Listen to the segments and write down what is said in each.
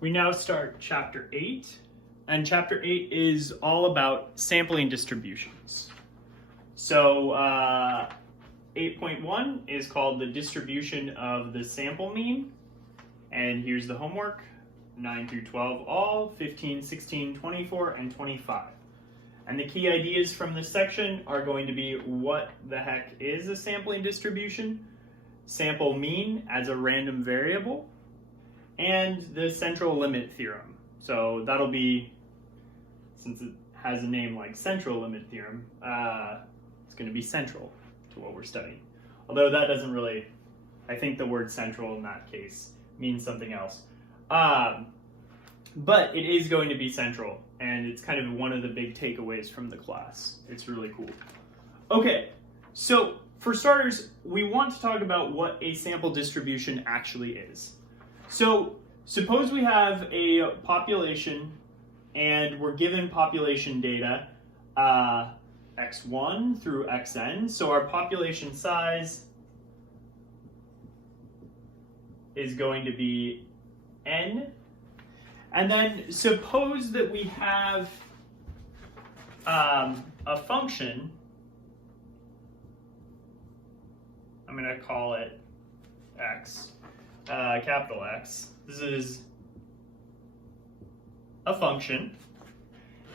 We now start chapter 8, and chapter 8 is all about sampling distributions. So 8.1 is called the distribution of the sample mean, and here's the homework, 9 through 12 all, 15, 16, 24, and 25. And the key ideas from this section are going to be what the heck is a sampling distribution, sample mean as a random variable, and the central limit theorem. So that'll be, since it has a name like central limit theorem, it's going to be central to what we're studying. Although that doesn't really, I think the word central in that case means something else. But it is going to be central, and it's kind of one of the big takeaways from the class. It's really cool. Okay, so for starters, we want to talk about what a sample distribution actually is. So suppose we have a population and we're given population data x1 through xn. So our population size is going to be n. And then suppose that we have a function, I'm going to call it x, capital X. This is a function.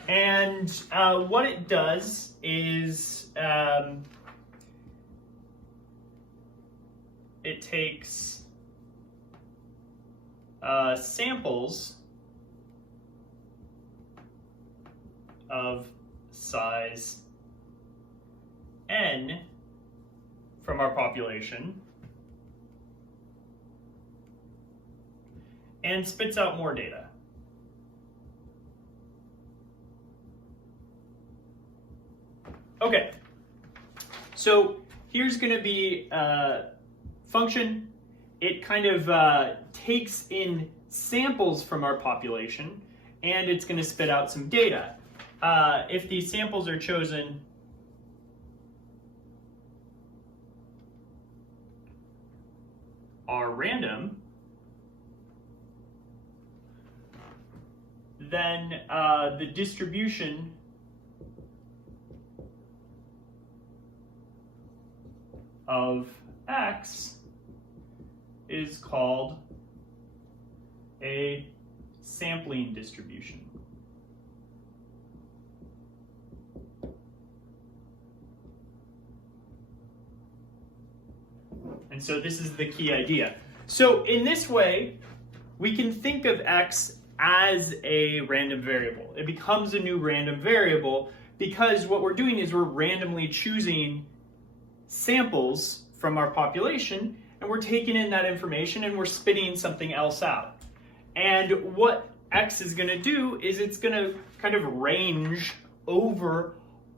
And what it does is it takes samples of size n from our population and spits out more data. Okay, so here's going to be a function. It kind of takes in samples from our population, and it's going to spit out some data. If these samples are chosen are random, then the distribution of x is called a sampling distribution. And so this is the key idea. So in this way, we can think of x as a random variable. It becomes a new random variable because what we're doing is we're randomly choosing samples from our population, and we're taking in that information and we're spitting something else out. And what x is going to do is it's going to kind of range over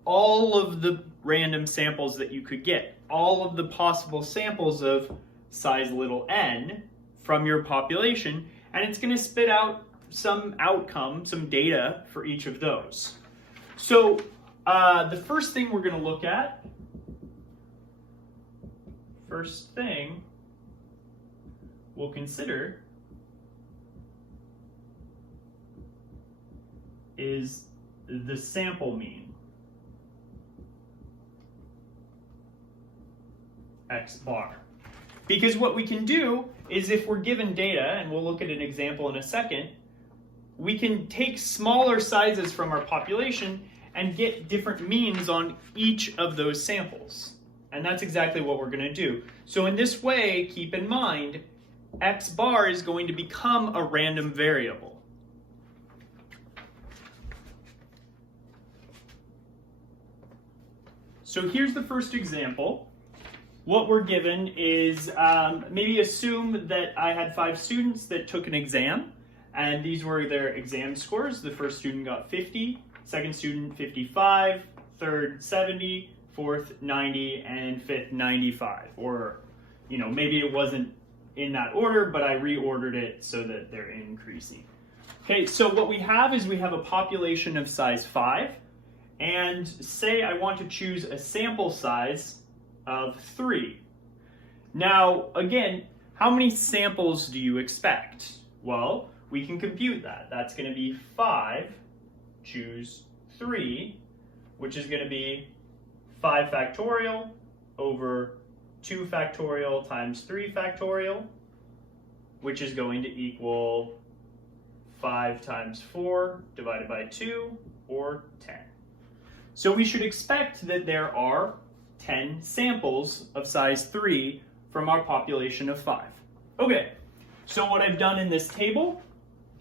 all of the random samples that you could get, all of the possible samples of size little n from your population, and it's going to spit out some outcome, some data for each of those. So the first thing we're going to look at, first thing we'll consider is the sample mean, x bar. Because what we can do is if we're given data, and we'll look at an example in a second, we can take smaller sizes from our population and get different means on each of those samples. And that's exactly what we're going to do. So in this way, keep in mind, x bar is going to become a random variable. So here's the first example. What we're given is, maybe assume that I had 5 students that took an exam, and these were their exam scores. The first student got 50, second student 55, third 70, fourth 90, and fifth 95. Or, maybe it wasn't in that order, but I reordered it so that they're increasing. Okay, so what we have is we have a population of size 5, and say I want to choose a sample size of 3. Now, again, how many samples do you expect? Well, we can compute that. That's going to be 5, choose 3, which is going to be 5 factorial over 2 factorial times 3 factorial, which is going to equal 5 times 4 divided by 2, or 10. So we should expect that there are 10 samples of size 3 from our population of 5. Okay, so what I've done in this table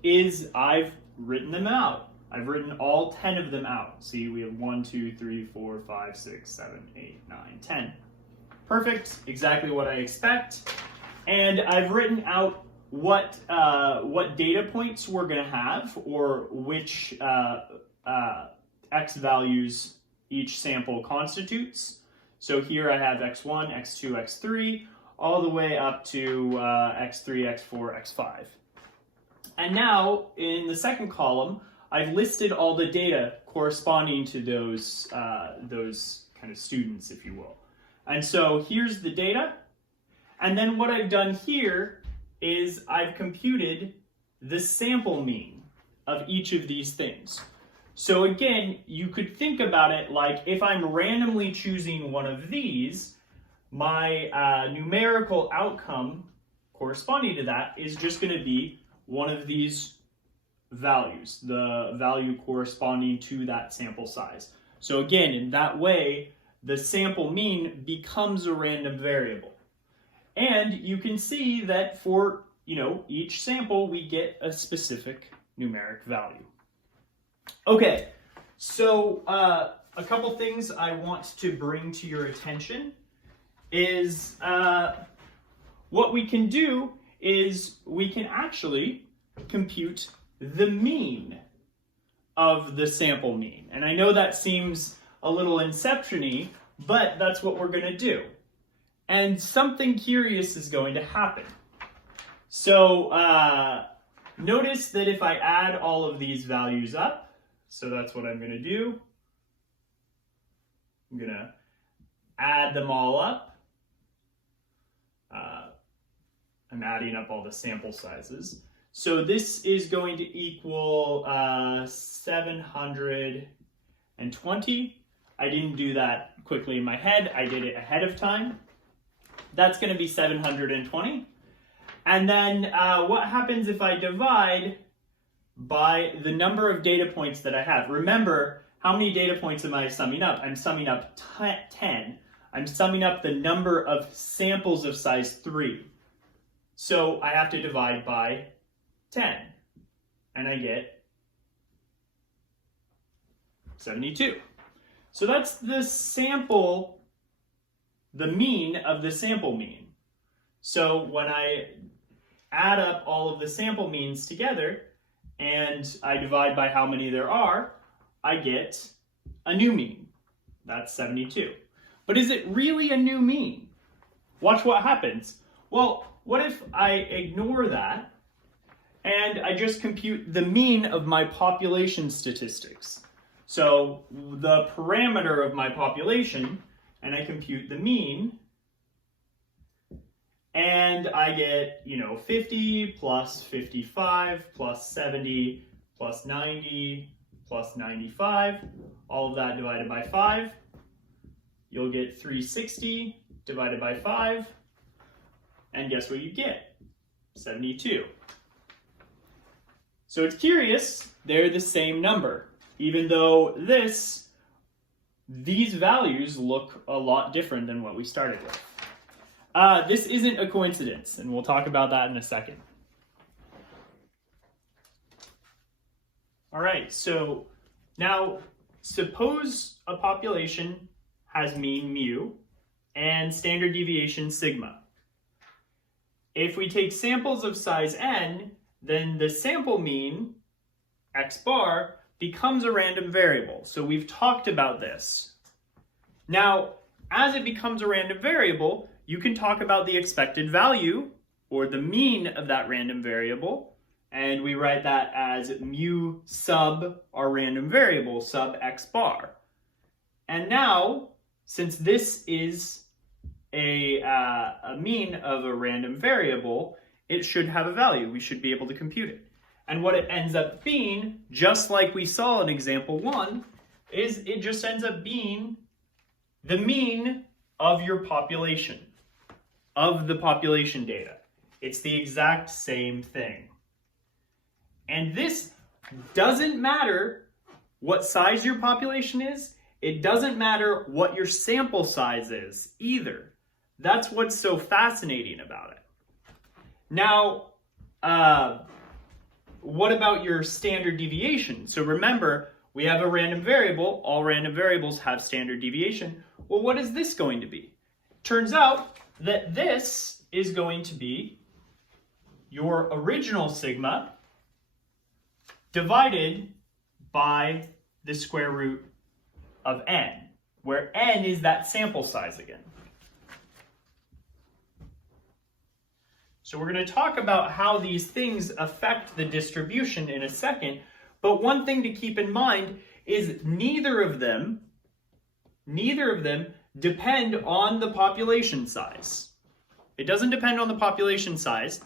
is I've written them out. I've written all 10 of them out. See, we have 1, 2, 3, 4, 5, 6, 7, 8, 9, 10. Perfect, exactly what I expect. And I've written out what data points we're going to have, or which x values each sample constitutes. So here I have x1, x2, x3, all the way up to x3, x4, x5. And now, in the second column, I've listed all the data corresponding to those kind of students, if you will. And so here's the data. And then what I've done here is I've computed the sample mean of each of these things. So again, you could think about it like if I'm randomly choosing one of these, my numerical outcome corresponding to that is just going to be one of these values, the value corresponding to that sample size. So again, in that way, the sample mean becomes a random variable. And you can see that for, each sample, we get a specific numeric value. Okay, so a couple things I want to bring to your attention is what we can do is we can actually compute the mean of the sample mean. And I know that seems a little inception-y, but that's what we're going to do. And something curious is going to happen. So notice that if I add all of these values up, so that's what I'm going to do. I'm going to add them all up. I'm adding up all the sample sizes. So this is going to equal 720. I didn't do that quickly in my head. I did it ahead of time. That's going to be 720. And then what happens if I divide by the number of data points that I have? Remember, how many data points am I summing up? I'm summing up 10. I'm summing up the number of samples of size 3. So I have to divide by 10. And I get 72. So that's the sample, the mean of the sample mean. So when I add up all of the sample means together and I divide by how many there are, I get a new mean. That's 72. But is it really a new mean? Watch what happens. Well, what if I ignore that and I just compute the mean of my population statistics? So the parameter of my population, and I compute the mean, and I get, 50 plus 55 plus 70 plus 90 plus 95, all of that divided by 5. You'll get 360 divided by 5, and guess what you get? 72. So it's curious, they're the same number, even though these values look a lot different than what we started with. This isn't a coincidence, and we'll talk about that in a second. All right, so now suppose a population has mean mu and standard deviation sigma. If we take samples of size n, then the sample mean, x bar, becomes a random variable. So we've talked about this. Now, as it becomes a random variable, you can talk about the expected value, or the mean of that random variable, and we write that as mu sub our random variable, sub x bar. And now, since this is a mean of a random variable, it should have a value. We should be able to compute it. And what it ends up being, just like we saw in example 1, is it just ends up being the mean of your population, of the population data. It's the exact same thing. And this doesn't matter what size your population is. It doesn't matter what your sample size is either. That's what's so fascinating about it. Now, what about your standard deviation? So remember, we have a random variable. All random variables have standard deviation. Well, what is this going to be? Turns out that this is going to be your original sigma divided by the square root of n, where n is that sample size again. So we're going to talk about how these things affect the distribution in a second, but one thing to keep in mind is neither of them depend on the population size. It doesn't depend on the population size.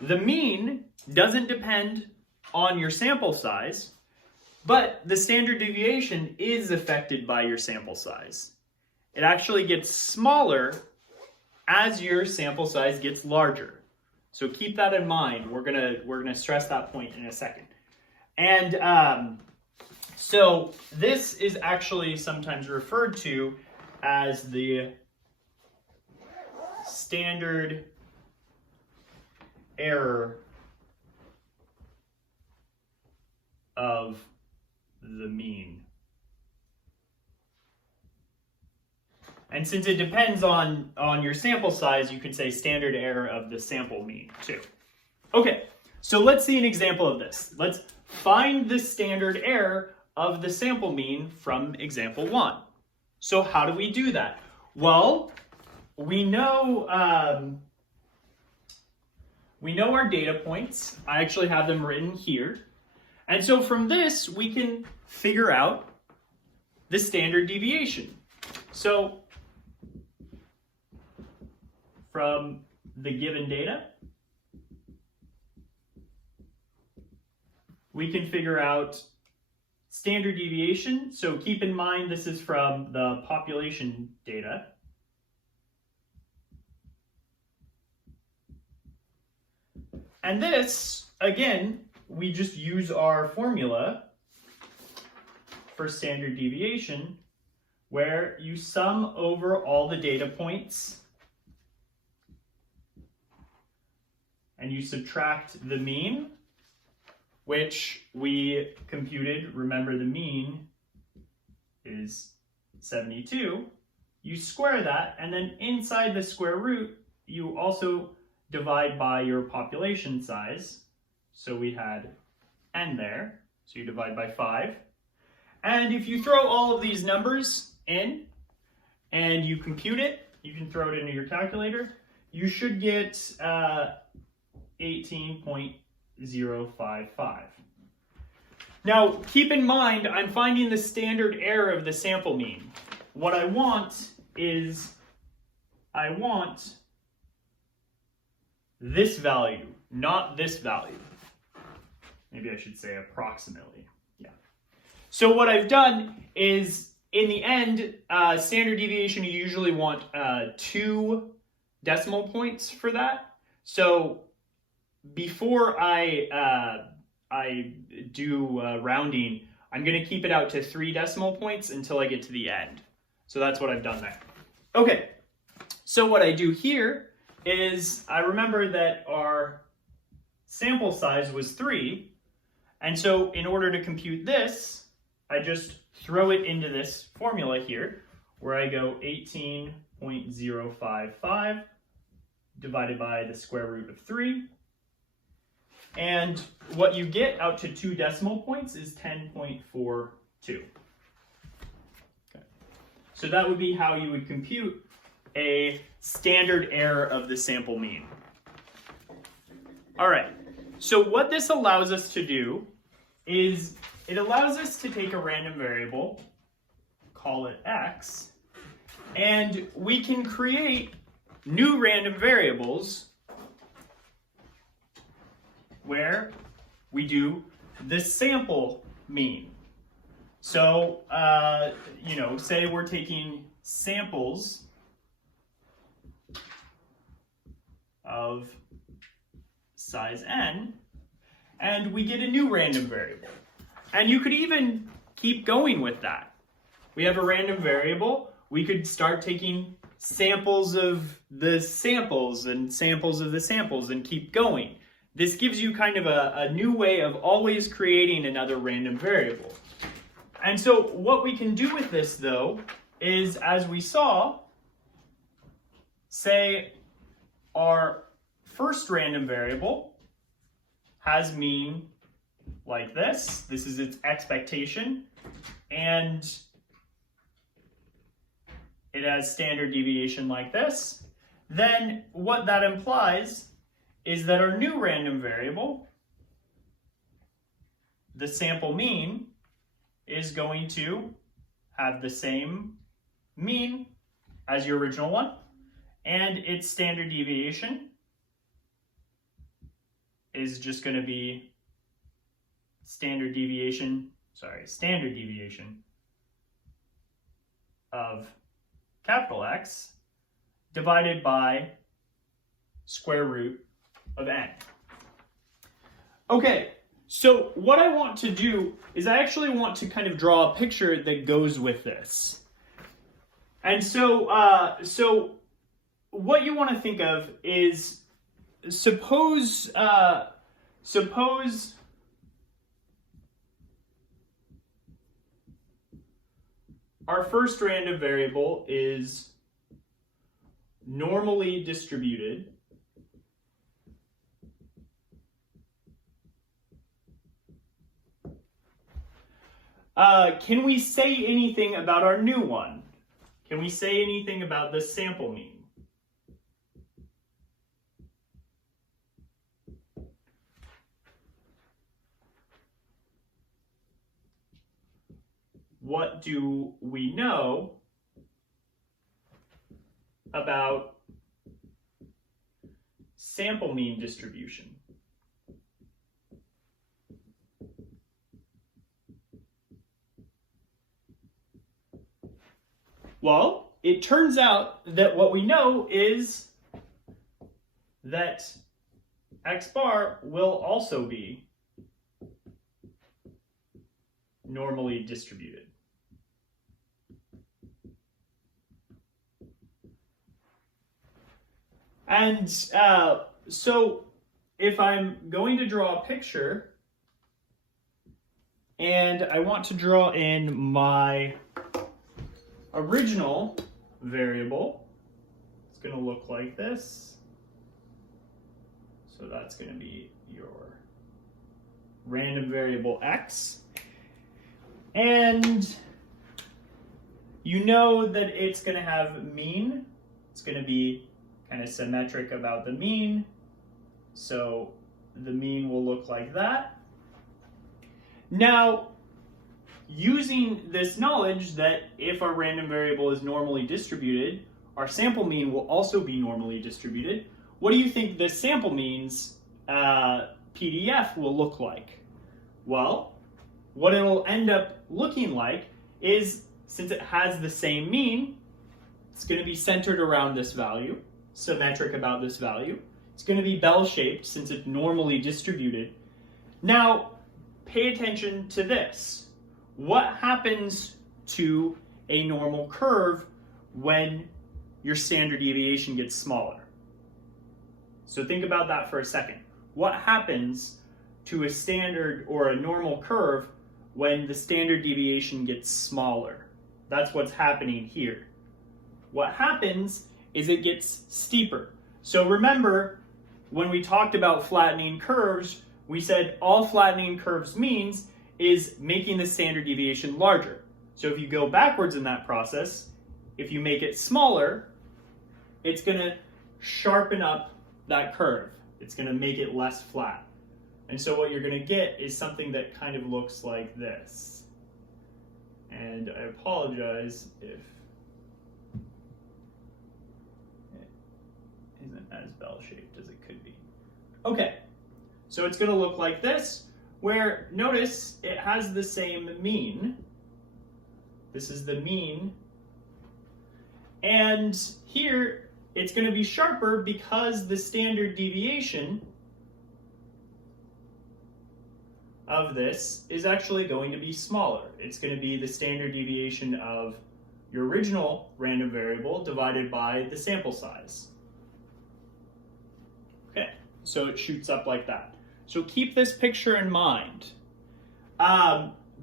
The mean doesn't depend on your sample size, but the standard deviation is affected by your sample size. It actually gets smaller as your sample size gets larger. So keep that in mind. We're gonna stress that point in a second. And so this is actually sometimes referred to as the standard error of the mean. And since it depends on your sample size, you could say standard error of the sample mean too. Okay, so let's see an example of this. Let's find the standard error of the sample mean from example 1. So how do we do that? Well, we know our data points. I actually have them written here. And so from this, we can figure out the standard deviation. So from the given data, we can figure out standard deviation. So keep in mind this is from the population data. And this, again, we just use our formula for standard deviation, where you sum over all the data points and you subtract the mean, which we computed. Remember, the mean is 72. You square that, and then inside the square root, you also divide by your population size. So we had n there, so you divide by 5. And if you throw all of these numbers in and you compute it, you can throw it into your calculator, you should get 18.055. Now, keep in mind, I'm finding the standard error of the sample mean. What I want is, I want this value, not this value. Maybe I should say approximately. Yeah. So what I've done is, in the end, standard deviation, you usually want 2 decimal points for that. So before I do rounding, I'm going to keep it out to 3 decimal points until I get to the end. So that's what I've done there. Okay, so what I do here is I remember that our sample size was 3, and so in order to compute this, I just throw it into this formula here, where I go 18.055 divided by the square root of 3. And what you get out to 2 decimal points is 10.42. Okay. So that would be how you would compute a standard error of the sample mean. All right, so what this allows us to do is it allows us to take a random variable, call it x, and we can create new random variables where we do the sample mean. So, say we're taking samples of size n, and we get a new random variable. And you could even keep going with that. We have a random variable. We could start taking samples of the samples and samples of the samples and keep going. This gives you kind of a new way of always creating another random variable. And so what we can do with this, though, is, as we saw, say our first random variable has mean like this. This is its expectation, and it has standard deviation like this. Then what that implies is that our new random variable, the sample mean, is going to have the same mean as your original one, and its standard deviation is just going to be standard deviation of capital X divided by square root of n. Okay, so what I want to do is I actually want to kind of draw a picture that goes with this. And so, what you want to think of is, suppose our first random variable is normally distributed. Can we say anything about our new one? Can we say anything about the sample mean? What do we know about sample mean distribution? Well, it turns out that what we know is that x bar will also be normally distributed. And so if I'm going to draw a picture and I want to draw in my original variable, it's going to look like this. So that's going to be your random variable x. And you know that it's going to have mean. It's going to be kind of symmetric about the mean. So the mean will look like that. Now, using this knowledge that if our random variable is normally distributed, our sample mean will also be normally distributed, what do you think the sample means PDF will look like? Well, what it'll end up looking like is, since it has the same mean, it's going to be centered around this value, symmetric about this value. It's going to be bell-shaped since it's normally distributed. Now, pay attention to this. What happens to a normal curve when your standard deviation gets smaller? So think about that for a second. What happens to a standard or a normal curve when the standard deviation gets smaller? That's what's happening here. What happens is it gets steeper. So remember, when we talked about flattening curves, we said all flattening curves means is making the standard deviation larger. So if you go backwards in that process, if you make it smaller, it's going to sharpen up that curve. It's going to make it less flat. And so what you're going to get is something that kind of looks like this. And I apologize if it isn't as bell-shaped as it could be. Okay, so it's going to look like this. where notice it has the same mean. This is the mean. And here it's going to be sharper because the standard deviation of this is actually going to be smaller. It's going to be the standard deviation of your original random variable divided by the sample size. Okay, so it shoots up like that. So keep this picture in mind.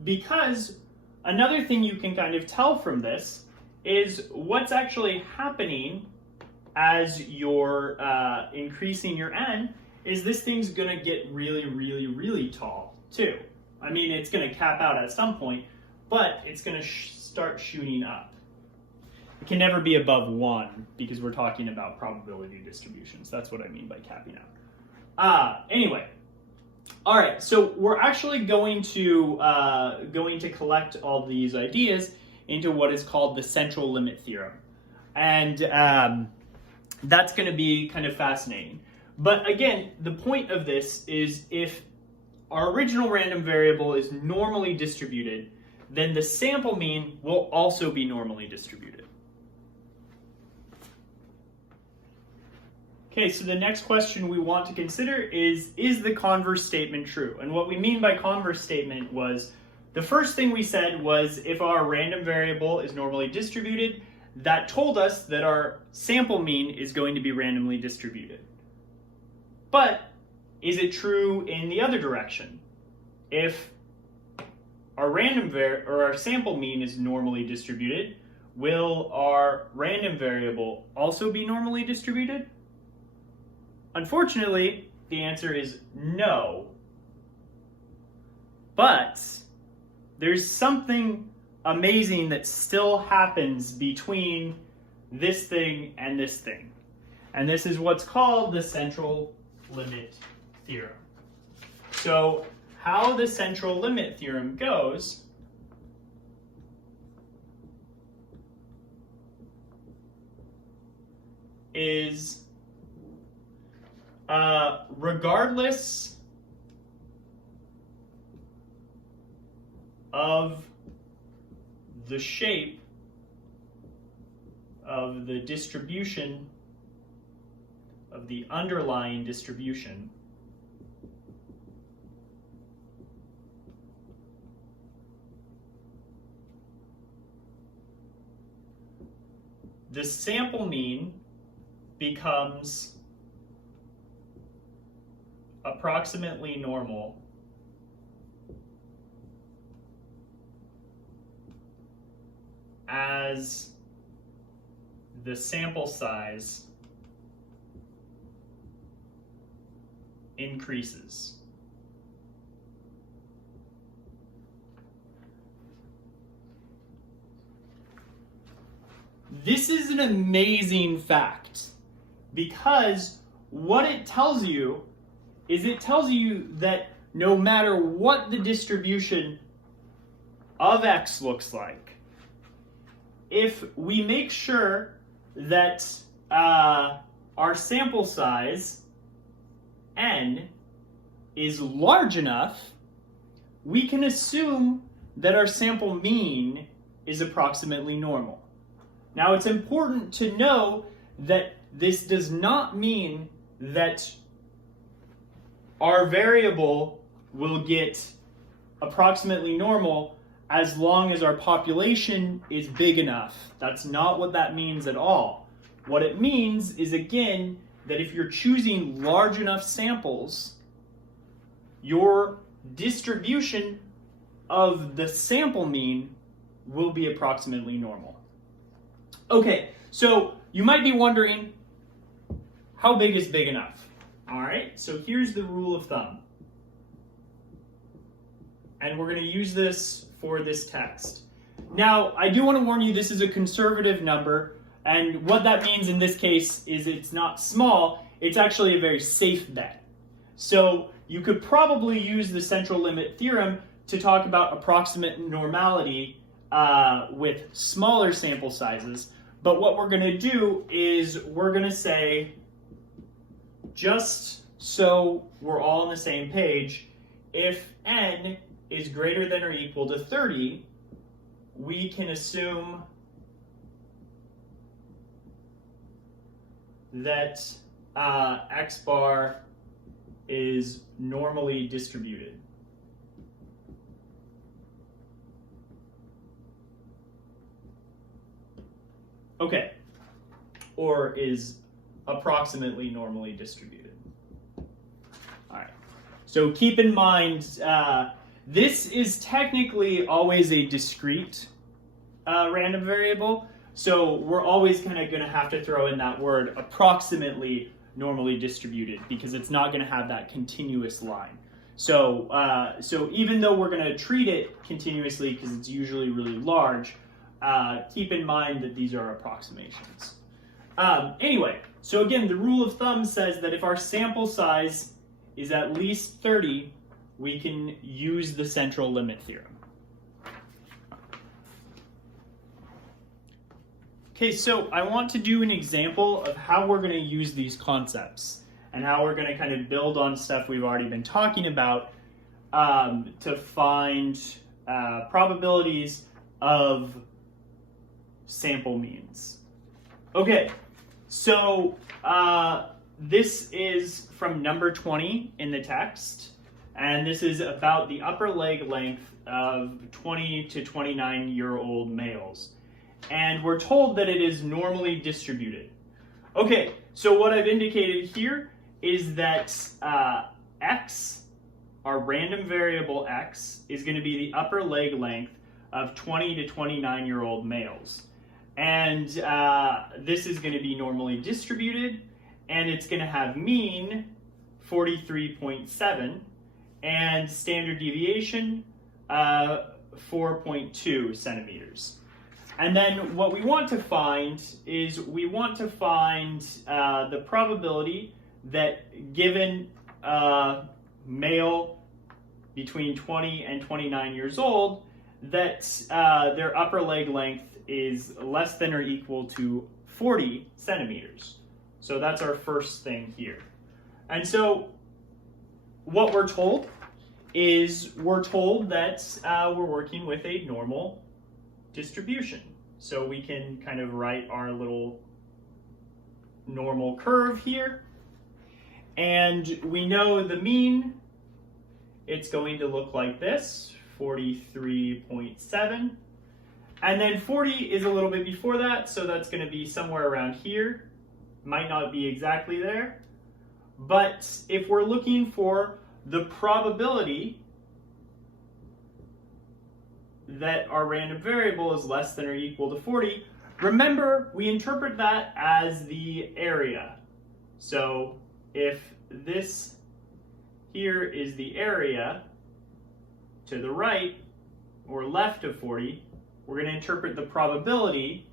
Because another thing you can kind of tell from this is what's actually happening as you're increasing your n is this thing's going to get really, really, really tall too. I mean, it's going to cap out at some point, but it's going to start shooting up. It can never be above 1 because we're talking about probability distributions. That's what I mean by capping out. Anyway, all right. So we're actually going to collect all these ideas into what is called the central limit theorem, and that's going to be kind of fascinating. But again, the point of this is if our original random variable is normally distributed, then the sample mean will also be normally distributed. Okay, so the next question we want to consider is the converse statement true? And what we mean by converse statement was, the first thing we said was if our random variable is normally distributed, that told us that our sample mean is going to be randomly distributed. But is it true in the other direction? If our our sample mean is normally distributed, will our random variable also be normally distributed? Unfortunately, the answer is no. But there's something amazing that still happens between this thing and this thing. And this is what's called the central limit theorem. So how the central limit theorem goes is regardless of the shape of the distribution of the underlying distribution, the sample mean becomes approximately normal as the sample size increases. This is an amazing fact because what it tells you is it tells you that no matter what the distribution of x looks like, if we make sure that our sample size n is large enough, we can assume that our sample mean is approximately normal. Now, it's important to know that this does not mean that our variable will get approximately normal as long as our population is big enough. That's not what that means at all. What it means is, again, that if you're choosing large enough samples, your distribution of the sample mean will be approximately normal. Okay, so you might be wondering, how big is big enough? All right, so here's the rule of thumb. And we're going to use this for this text. Now, I do want to warn you, this is a conservative number, and what that means in this case is it's not small, it's actually a very safe bet. So you could probably use the central limit theorem to talk about approximate normality with smaller sample sizes, but what we're going to do is we're going to say, just so we're all on the same page, if n is greater than or equal to 30, we can assume that x bar is normally distributed. Okay, or is approximately normally distributed. All right, so keep in mind, this is technically always a discrete random variable, so we're always kind of going to have to throw in that word approximately normally distributed because it's not going to have that continuous line. So, so even though we're going to treat it continuously because it's usually really large, keep in mind that these are approximations. Anyway, so again, the rule of thumb says that if our sample size is at least 30, we can use the central limit theorem. Okay, so I want to do an example of how we're going to use these concepts and how we're going to kind of build on stuff we've already been talking about to find probabilities of sample means. Okay, so this is from number 20 in the text, and this is about the upper leg length of 20 to 29-year-old males. And we're told that it is normally distributed. Okay, so what I've indicated here is that x, our random variable x, is going to be the upper leg length of 20 to 29-year-old males. And this is going to be normally distributed, and it's going to have mean 43.7 and standard deviation 4.2 centimeters. And then what we want to find is we want to find the probability that given male between 20 and 29 years old, that their upper leg length is less than or equal to 40 centimeters. So that's our first thing here. And so what we're told is we're told that we're working with a normal distribution. So we can kind of write our little normal curve here. And we know the mean, it's going to look like this, 43.7. And then 40 is a little bit before that, so that's going to be somewhere around here. Might not be exactly there. But if we're looking for the probability that our random variable is less than or equal to 40, remember, we interpret that as the area. So if this here is the area to the right or left of 40, we're going to interpret the probability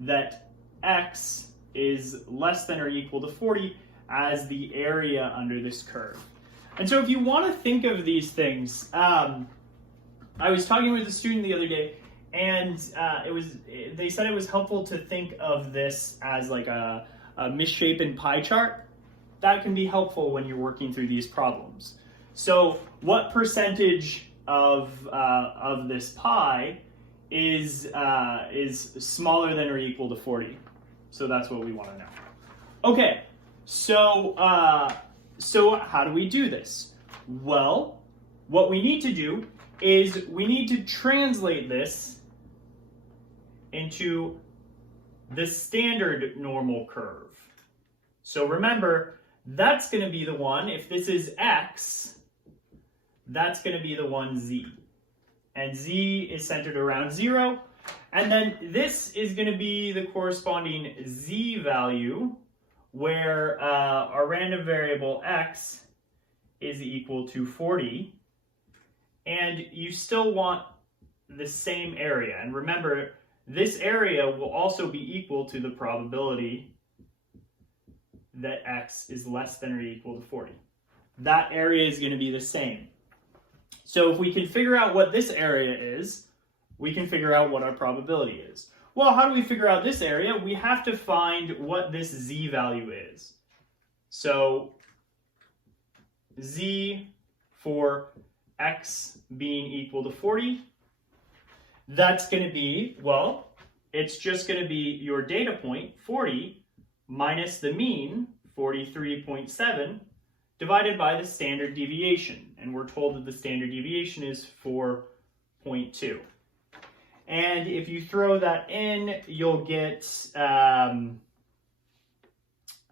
that x is less than or equal to 40 as the area under this curve. And so if you want to think of these things, I was talking with a student the other day, and they said it was helpful to think of this as like a misshapen pie chart. That can be helpful when you're working through these problems. So what percentage of this pie is smaller than or equal to 40? So that's what we want to know. Okay, so how do we do this? Well, what we need to do is we need to translate this into the standard normal curve. So remember, that's going to be the one, if this is x, that's going to be the one z. And z is centered around 0. And then this is going to be the corresponding z value, where our random variable x is equal to 40. And you still want the same area. And remember, this area will also be equal to the probability that x is less than or equal to 40. That area is going to be the same. So if we can figure out what this area is, we can figure out what our probability is. Well, how do we figure out this area? We have to find what this z value is. So z for x being equal to 40, that's going to be, well, it's just going to be your data point, 40, minus the mean, 43.7, divided by the standard deviation. And we're told that the standard deviation is 4.2. And if you throw that in, you'll get, oh,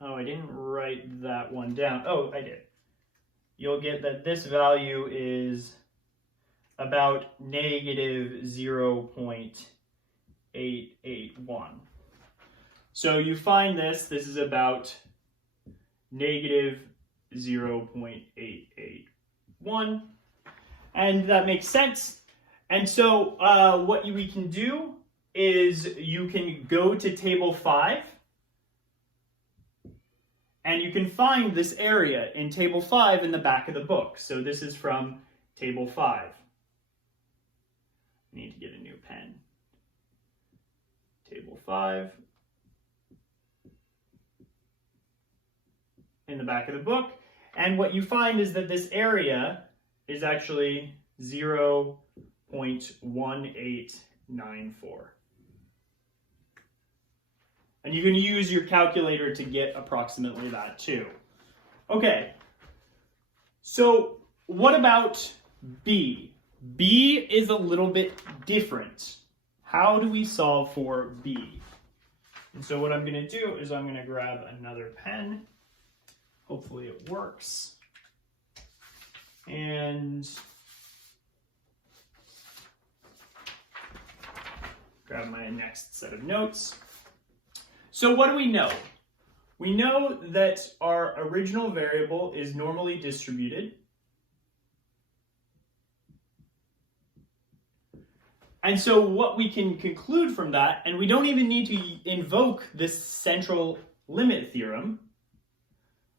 I didn't write that one down. Oh, I did. You'll get that this value is about negative 0.881. So you find this is about negative 0.881, and that makes sense. And so what we can do is you can go to table 5, and you can find this area in table 5 in the back of the book. So this is from table 5. I need to get a new pen. Table 5. In the back of the book. And what you find is that this area is actually 0.1894. And you can use your calculator to get approximately that too. Okay, so what about B? B is a little bit different. How do we solve for B? And so what I'm going to do is I'm going to grab another pen. Hopefully it works. And grab my next set of notes. So what do we know? We know that our original variable is normally distributed. And so what we can conclude from that, and we don't even need to invoke this central limit theorem,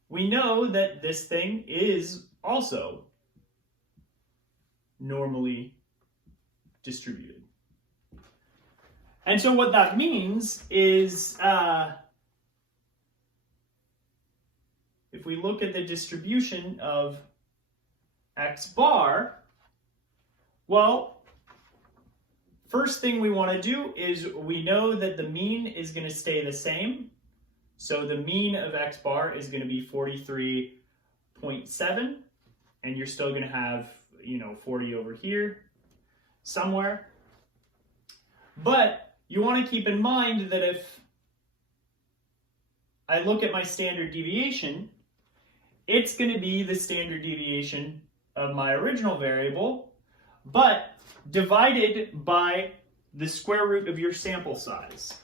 we know that this thing is also normally distributed. And so what that means is, if we look at the distribution of x bar, well, first thing we want to do is we know that the mean is going to stay the same. So the mean of x bar is going to be 43.7, and you're still going to have, 40 over here somewhere. But you want to keep in mind that if I look at my standard deviation, it's going to be the standard deviation of my original variable, but divided by the square root of your sample size.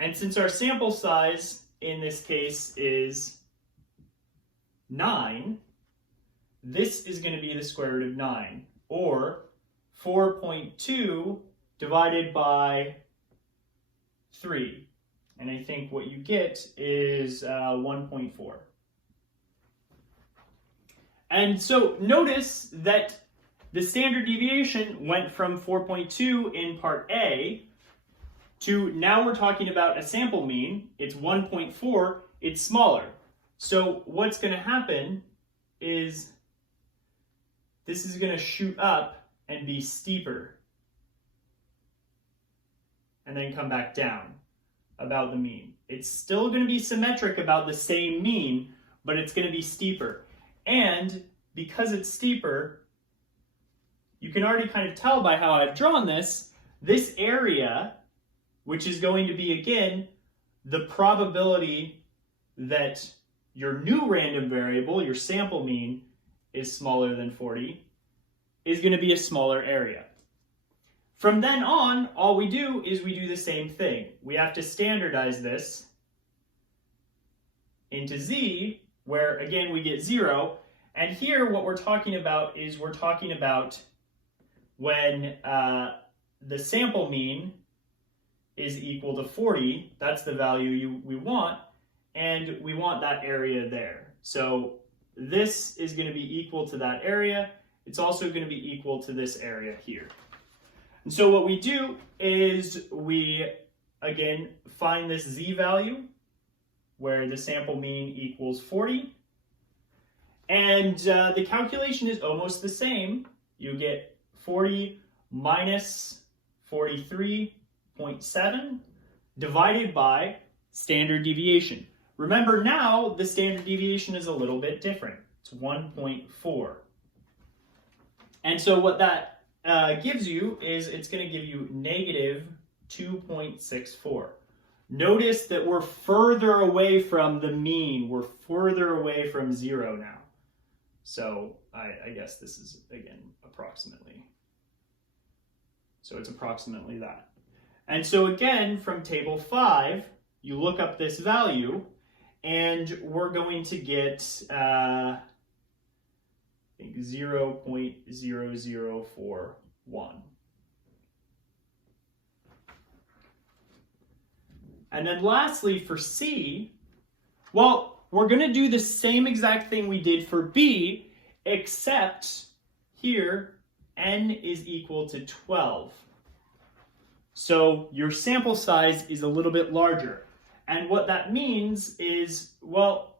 And since our sample size in this case is 9, this is going to be the square root of 9, or 4.2 divided by 3. And I think what you get is 1.4. And so notice that the standard deviation went from 4.2 in part A to now we're talking about a sample mean. It's 1.4, it's smaller. So what's going to happen is this is going to shoot up and be steeper, and then come back down about the mean. It's still going to be symmetric about the same mean, but it's going to be steeper. And because it's steeper, you can already kind of tell by how I've drawn this area, which is going to be, again, the probability that your new random variable, your sample mean, is smaller than 40, is going to be a smaller area. From then on, all we do is we do the same thing. We have to standardize this into z, where, again, we get 0. And here, what we're talking about is we're talking about when the sample mean is equal to 40. That's the value we want, and we want that area there. So this is going to be equal to that area. It's also going to be equal to this area here. And so what we do is we, again, find this z value where the sample mean equals 40. And the calculation is almost the same. You get 40 minus 43.7 divided by standard deviation. Remember now, the standard deviation is a little bit different. It's 1.4. And so what that gives you is it's going to give you negative 2.64. Notice that we're further away from the mean. We're further away from 0 now. So I guess this is, again, approximately. So it's approximately that. And so again, from table 5, you look up this value, and we're going to get, I think, 0.0041. And then lastly, for C, well, we're going to do the same exact thing we did for B, except here, n is equal to 12. So your sample size is a little bit larger. And what that means is, well,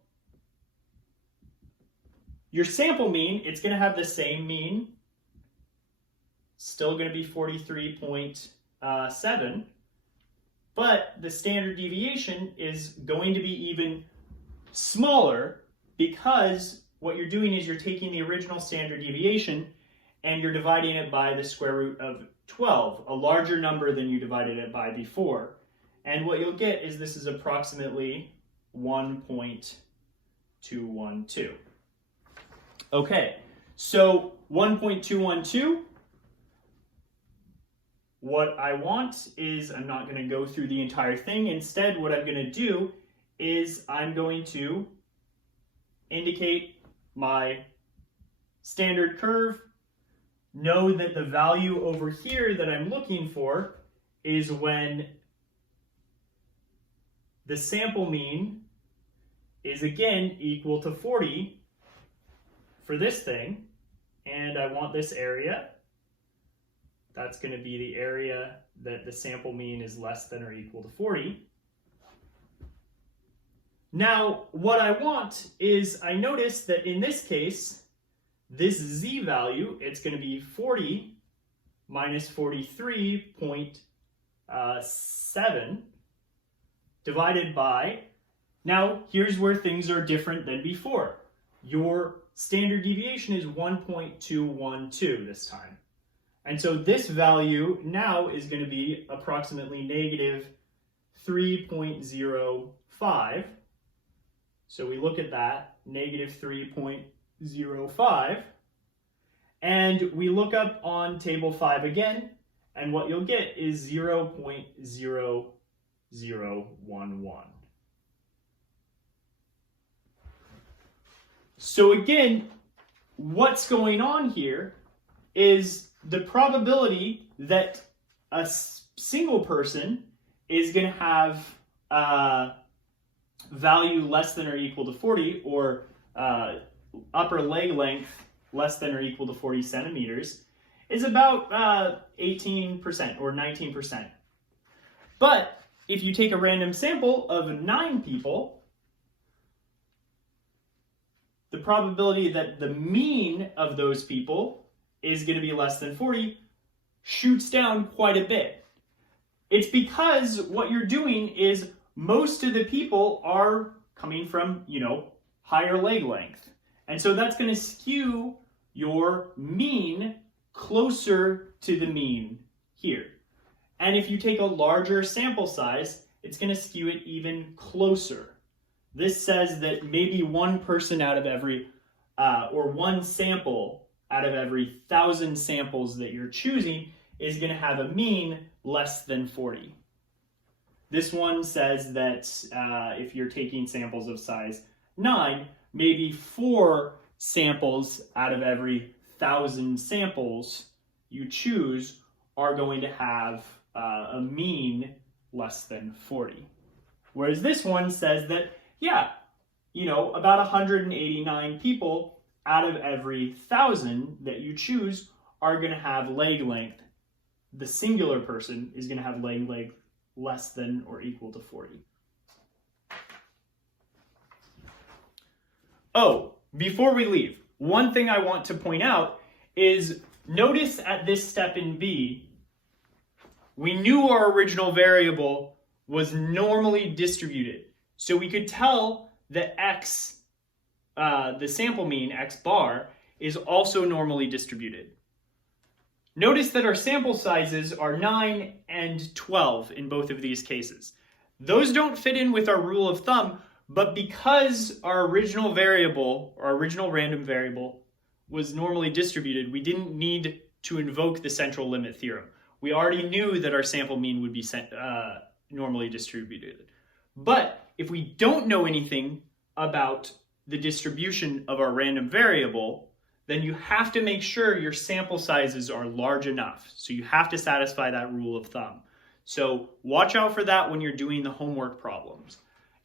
your sample mean, it's going to have the same mean, still going to be 43.7, but the standard deviation is going to be even smaller, because what you're doing is you're taking the original standard deviation and you're dividing it by the square root of 12, a larger number than you divided it by before. And what you'll get is this is approximately 1.212. Okay, so 1.212, what I want is, I'm not going to go through the entire thing. Instead, what I'm going to do is I'm going to indicate my standard curve, know that the value over here that I'm looking for is when the sample mean is again equal to 40 for this thing, and I want this area. That's going to be the area that the sample mean is less than or equal to 40. Now, what I want is, I notice that in this case, this z value, it's going to be 40 minus 43.7 divided by, now here's where things are different than before. Your standard deviation is 1.212 this time. And so this value now is going to be approximately negative 3.05. So we look at that, negative 3.05, and we look up on table 5 again, and what you'll get is 0.0011. So again, what's going on here is the probability that a single person is going to have value less than or equal to 40, or upper leg length less than or equal to 40 centimeters, is about 18% or 19%. But if you take a random sample of 9 people, the probability that the mean of those people is going to be less than 40 shoots down quite a bit. It's because what you're doing is most of the people are coming from, higher leg length. And so that's going to skew your mean closer to the mean here. And if you take a larger sample size, it's going to skew it even closer. This says that maybe one person out of every, or one sample out of every 1,000 samples that you're choosing is going to have a mean less than 40. This one says that if you're taking samples of size 9, maybe 4 samples out of every 1,000 samples you choose are going to have a mean less than 40. Whereas this one says that, about 189 people out of every 1,000 that you choose are going to have leg length. The singular person is going to have leg length less than or equal to 40. Oh, before we leave, one thing I want to point out is notice at this step in B, we knew our original variable was normally distributed. So we could tell that x, the sample mean, x bar, is also normally distributed. Notice that our sample sizes are 9 and 12 in both of these cases. Those don't fit in with our rule of thumb, but because our original variable, our original random variable, was normally distributed, we didn't need to invoke the central limit theorem. We already knew that our sample mean would be normally distributed. But if we don't know anything about the distribution of our random variable, then you have to make sure your sample sizes are large enough. So you have to satisfy that rule of thumb. So watch out for that when you're doing the homework problems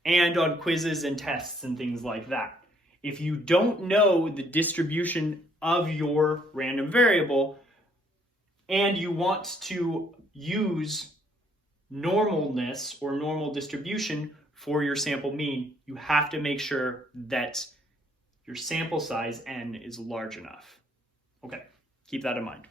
and on quizzes and tests and things like that. If you don't know the distribution of your random variable and you want to use normalness or normal distribution for your sample mean, you have to make sure that your sample size n is large enough. Okay, keep that in mind.